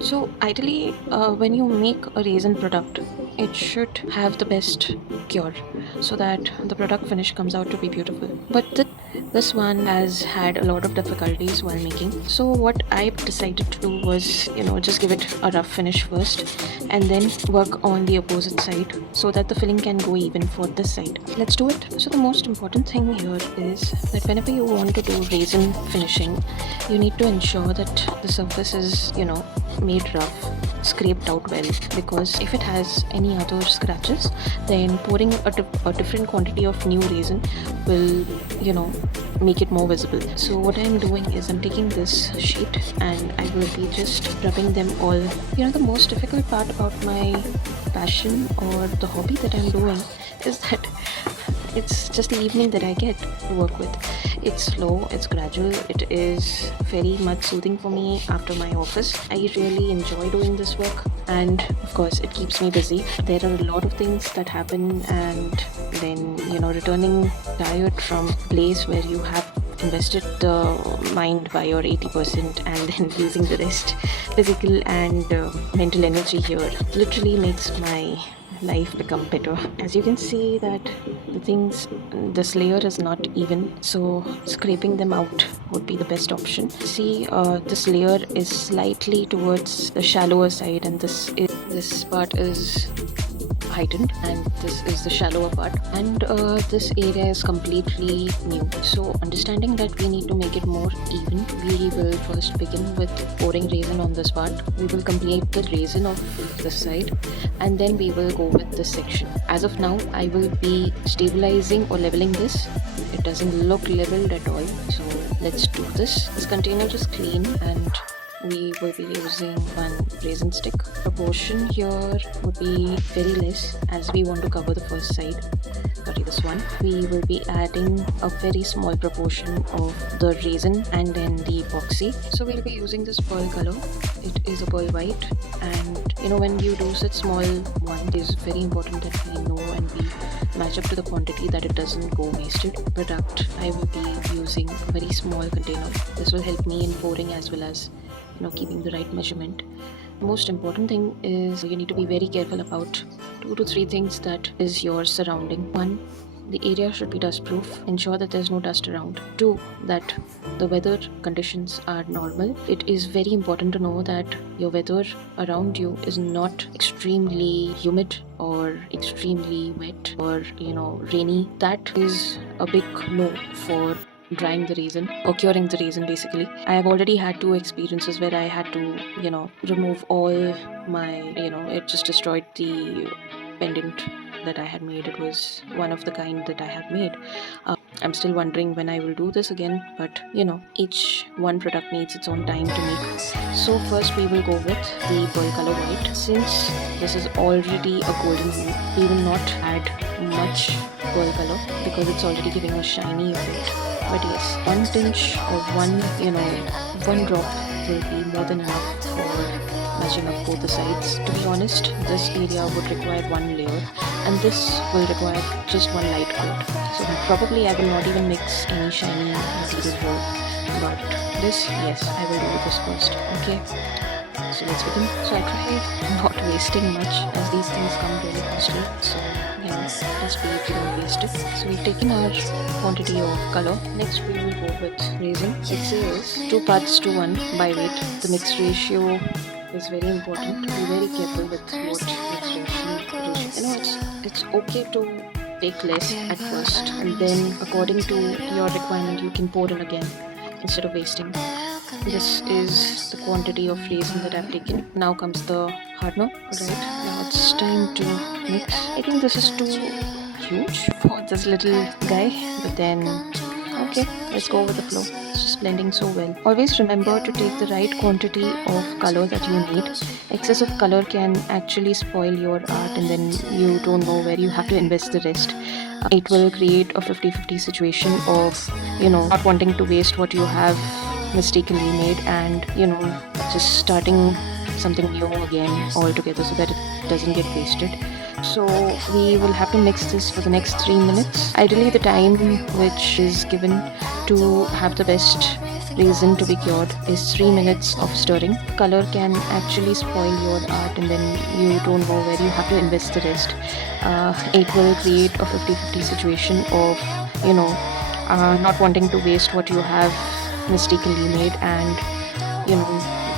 So ideally, when you make a resin product, it should have the best cure so that the product finish comes out to be beautiful. But this one has had a lot of difficulties while making. So what I decided to do was, just give it a rough finish first and then work on the opposite side so that the filling can go even for this side. Let's do it. So the most important thing here is that whenever you want to do resin finishing, you need to ensure that the surface is, made rough, scraped out well, because if it has any other scratches, then pouring a different quantity of new resin will, make it more visible. So what I'm doing is I'm taking this sheet and I will be just rubbing them all. The most difficult part about my passion or the hobby that I'm doing is that it's just the evening that I get to work with. It's slow, it's gradual, it is very much soothing for me after my office. I really enjoy doing this work, and of course it keeps me busy. There are a lot of things that happen, and then returning tired from a place where you have invested the mind by your 80% and then using the rest physical and mental energy here literally makes my life become better. As you can see that this layer is not even, so scraping them out would be the best option. See, this layer is slightly towards the shallower side, and this part is heightened and this is the shallower part, and this area is completely new. So understanding that we need to make it more even, we will first begin with pouring resin on this part. We will complete the resin of this side and then we will go with this section. As of now, I will be stabilizing or leveling this. It doesn't look leveled at all, so let's do this. This container is clean and we will be using one resin stick. Proportion here would be very less as we want to cover the first side. Sorry, this one. We will be adding a very small proportion of the resin and then the epoxy. So we'll be using this pearl color. It is a pearl white, and when you do such small one, it is very important that we know and we match up to the quantity that it doesn't go wasted. Product, I will be using a very small container. This will help me in pouring as well as keeping the right measurement. The most important thing is you need to be very careful about 2 to 3 things that is your surrounding. 1, the area should be dust proof. Ensure that there's no dust around. 2, that the weather conditions are normal. It is very important to know that your weather around you is not extremely humid or extremely wet or rainy. That is a big no for drying the resin or curing the resin. Basically, I have already had 2 experiences where I had to remove all my it just destroyed the pendant that I had made. It was one of the kind that I had made. I'm still wondering when I will do this again, but each one product needs its own time to make. So first we will go with the pearl color white. Since this is already a golden hue, we will not add much pearl color because it's already giving a shiny effect. But yes, 1 tinge or one drop will be more than enough for matching up both the sides. To be honest, this area would require 1 layer and this will require just 1 light coat. So probably I will not even mix any shiny material here. But this, yes, I will do this first. Okay, so let's begin. So I tried not wasting much as these things come really costly. So just be if you don't waste it. So we've taken our quantity of color. Next we will go with resin. It says 2 parts to 1 by weight. The mix ratio is very important. Be very careful with what mix ratio. It's okay to take less at first, and then according to your requirement you can pour in again instead of wasting. This is the quantity of resin that I've taken. Now comes the hardener. Right, now it's time to mix. I think this is too huge for this little guy, but then okay, let's go with the flow. It's just blending so well. Always remember to take the right quantity of color that you need. Excess of color can actually spoil your art and then you don't know where you have to invest the rest. It will create a 50-50 situation of not wanting to waste what you have mistakenly made and just starting something new again altogether so that it doesn't get wasted. So we will have to mix this for the next 3 minutes. Ideally the time which is given to have the best resin to be cured is 3 minutes of stirring. Color can actually spoil your art and then you don't know where you have to invest the rest. It will create a 50-50 situation of, you know, not wanting to waste what you have mistakenly made and,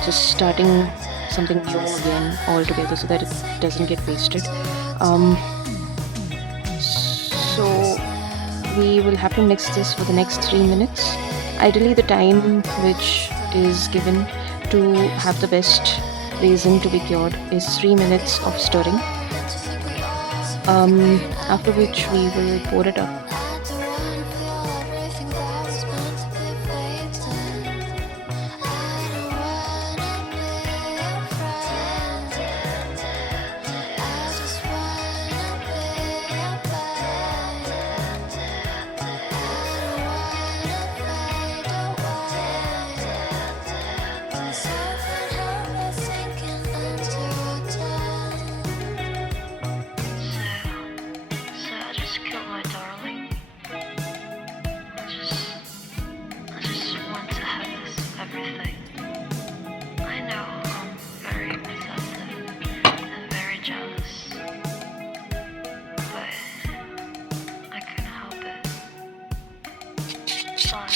just starting something new again altogether so that it doesn't get wasted. Um, so we will have to mix this for the next 3 minutes. Ideally, the time which is given to have the best raisin to be cured is 3 minutes of stirring. After which we will pour it up. So I just killed my darling. I just want to have this everything. I know I'm very possessive and very jealous, but I couldn't help it. But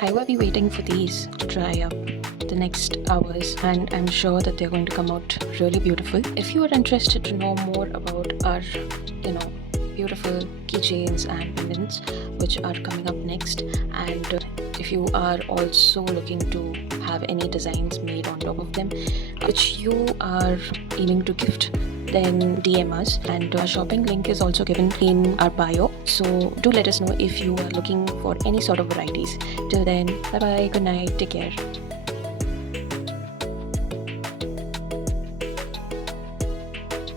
I will be waiting for these to dry up the next hours, and I'm sure that they're going to come out really beautiful. If you are interested to know more about our, beautiful keychains and pendants which are coming up next, and if you are also looking to have any designs made on top of them which you are aiming to gift, then DM us, and our shopping link is also given in our bio. So do let us know if you are looking for any sort of varieties. Till then, bye bye, good night, take care.